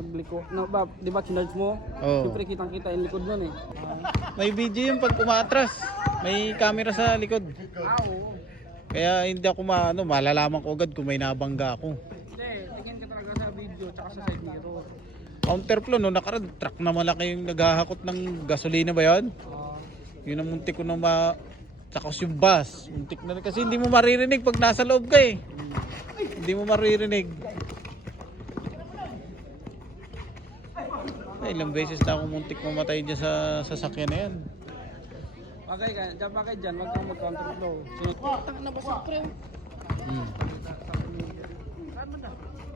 pagliko. No, ba, di ba kinarge mo? Oo. Siyempre kitang-kita yung likod nun eh. May video yung pag umaatras. May camera sa likod. Oo. Kaya hindi ako malalaman ko agad kung may nabangga ako. Hindi, tingin ka talaga sa video tsaka sa side mirror. Counterflow, no, nakarad, truck na malaki yung naghahakot ng gasolina ba yun? Yun ang muntik ko na takos yung bus. Muntik na kasi hindi mo maririnig pag nasa loob ka eh. Hindi mo maririnig. Ay, ilang beses na akong muntik mamatay dyan sa sasakyan na yan. Bagay dyan, wag kang mag-counterflow. Sunod. Tang na ba sa pre?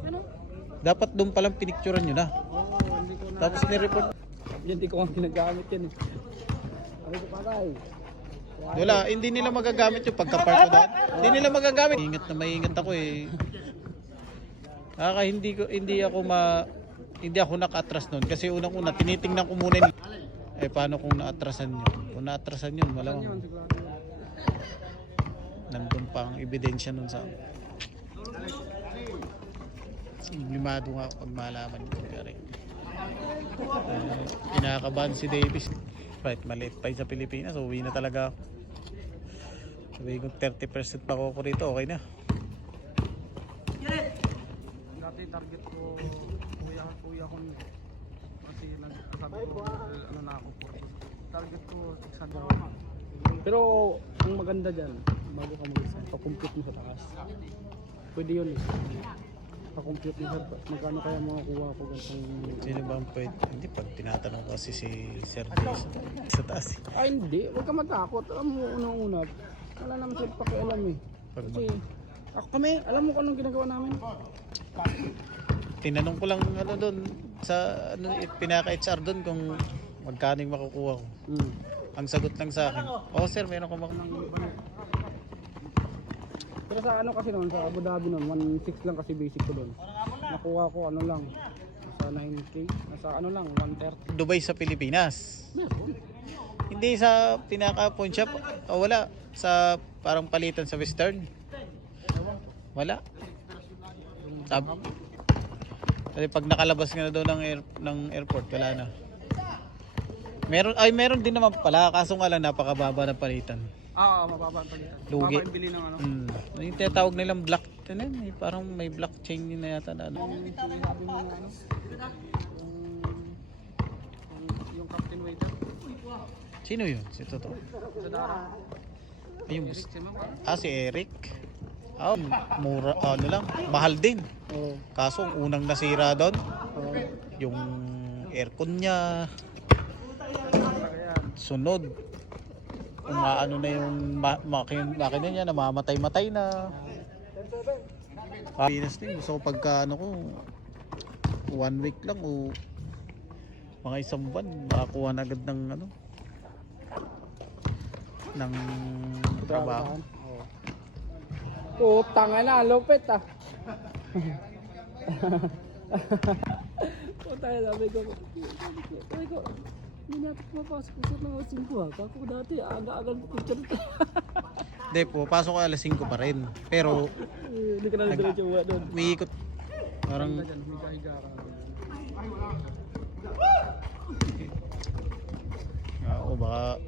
Ano? Dapat doon palang pinicturean nyo na. Oo, hindi ko na. Tapos ni-report. Hindi ko nga ginagamit yan eh. Ano ko bagay? Wala, hindi nila magagamit yung pagka-park ko doon. Hindi nila magagamit. Ingat na maingat ako eh. Hindi ako naka-atras noon kasi unang-una tinitingnan ko muna paano kung na-atrasan nyo. Kung na-atrasan yun, malamang nandun pa ang ebidensya nun sa sublimado nga pag malaman ko kinakabahan si Davis. Right, maliit pa sa Pilipinas, uwi na talaga ako. Sabi kung 30% pa ako rito, okay na. Dati target ko kuya ko kasi nagsasabi ko ano na ako target ko 600. Pero ang maganda dyan bago ka mag-isa pa-compute mo sa taas. Pwede yun eh. Pa-compute mo sa magkano kaya makakuha ko ganitong. Sino ba ang pwede? Hindi, pag tinatanong kasi si Sir Jason sa taas eh. Ay hindi, huwag ka matakot. Alam mo unang-una, wala naman siya pakialam eh. Kasi ako kami, alam mo kung anong ginagawa namin? Tinanong ko lang ano doon sa pinaka-HR doon kung magkano yung makukuha ko. Ang sagot lang sa akin, oh sir, meron ko makukuha. Pero sa ano kasi noon, sa Abu Dhabi noon, 1.6 lang kasi basic ko doon. Nakuha ko ano lang, nasa 9K, nasa ano lang, 130. Dubai sa Pilipinas. Meron. Hindi sa pinaka-pawn shop. O wala. Sa parang palitan sa Western. Wala. Kasi pag nakalabas ka na daw ng airport, wala na. Meron din naman pala. Kaso nga lang napakababa ng palitan. Mababa ang palitan. Lugi. Mababa yung bili ng ano. Yung tinatawag nilang block. Parang may blockchain din na yata na ano. Sabi mo na ano. Yung captain waiter. Sino yun? Si Toto? Sa Dara. Ayun. Si Ma'am. Si Eric. Mura, ano lang, mahal din. Oo. Kaso ang unang nasira doon, yung aircon niya. Sunod, umaano na yung makina niya, namamatay-matay na. Pinas din, gusto ko pagka ano ko, 1 week lang o mga isang buwan, makakuha na agad ng ano, ng trabaho. Putang na, lupit ah. Putang na, sabi ko, hindi natin mapasok sa mga 5 ha. Kako dati, aga-agan po picture ito. Hindi po, pasok ko alas 5 pa rin. Pero, Hindi ka na diretso ba doon? may ikot. Parang, baka,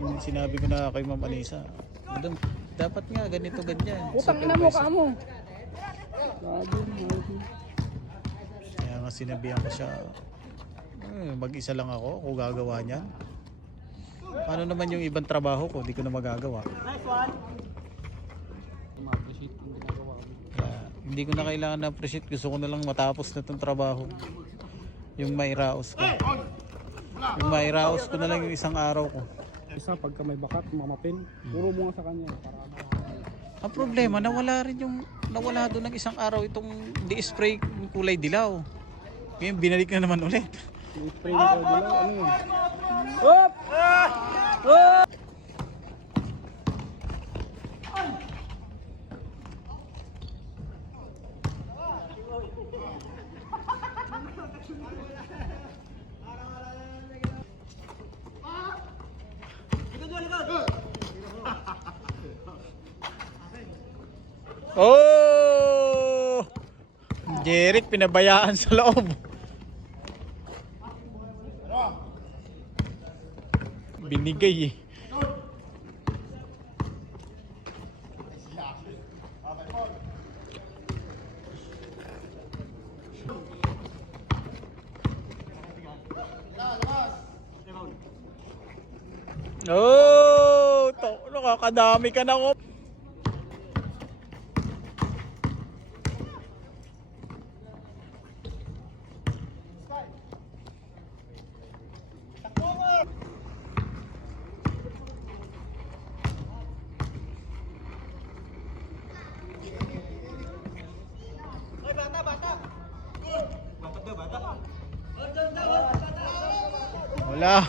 yung sinabi ko na kay Ma'am Alisa, Madam, dapat nga ganito ganyan. Putang ina mo ka mo. Kaya nga sinabihan ko siya, mag-isa lang ako kung gagawa niyan. Paano naman yung ibang trabaho ko, hindi ko na magagawa. Kaya, hindi ko na kailangan na appreciate, gusto ko na lang matapos na itong trabaho. Yung mairaos ko. Yung mairaos ko na lang yung isang araw ko. Isa pagka may bakat, mamapin, puro mo nga sa kanya para ang problema, nawala doon ng isang araw itong di-spray kulay dilaw. Ngayon binalik na naman ulit. i-spray nito dilaw, ano yun? Hop! Hop! Oh! Jeric pinabayaan sa loob. Binigay eh. Oh, to, nakakadami ka na ko. Wala.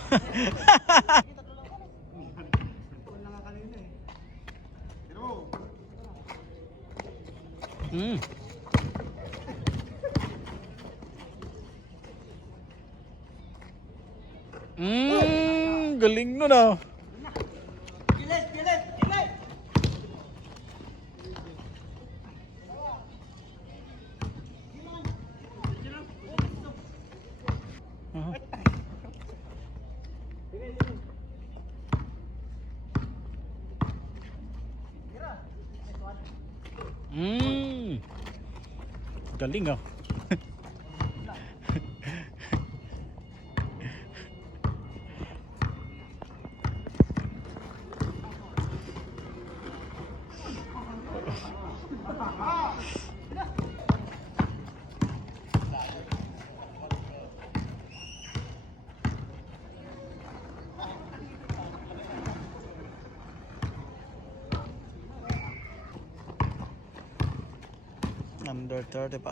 Mm. Galing nun ah. Uh-huh. Galing ah. Under 35.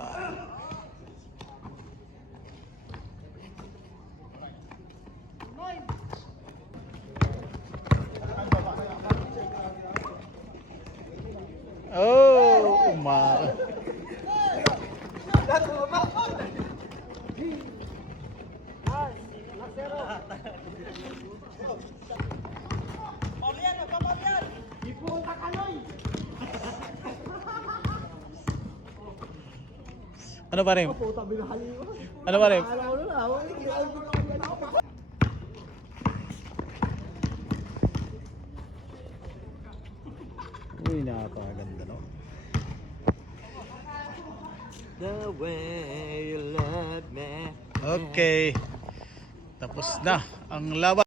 Oh, umara. Ano pa rin? Ano pa rin? Uy, napakaganda no? The way you love me. Okay. Tapos na ang laban.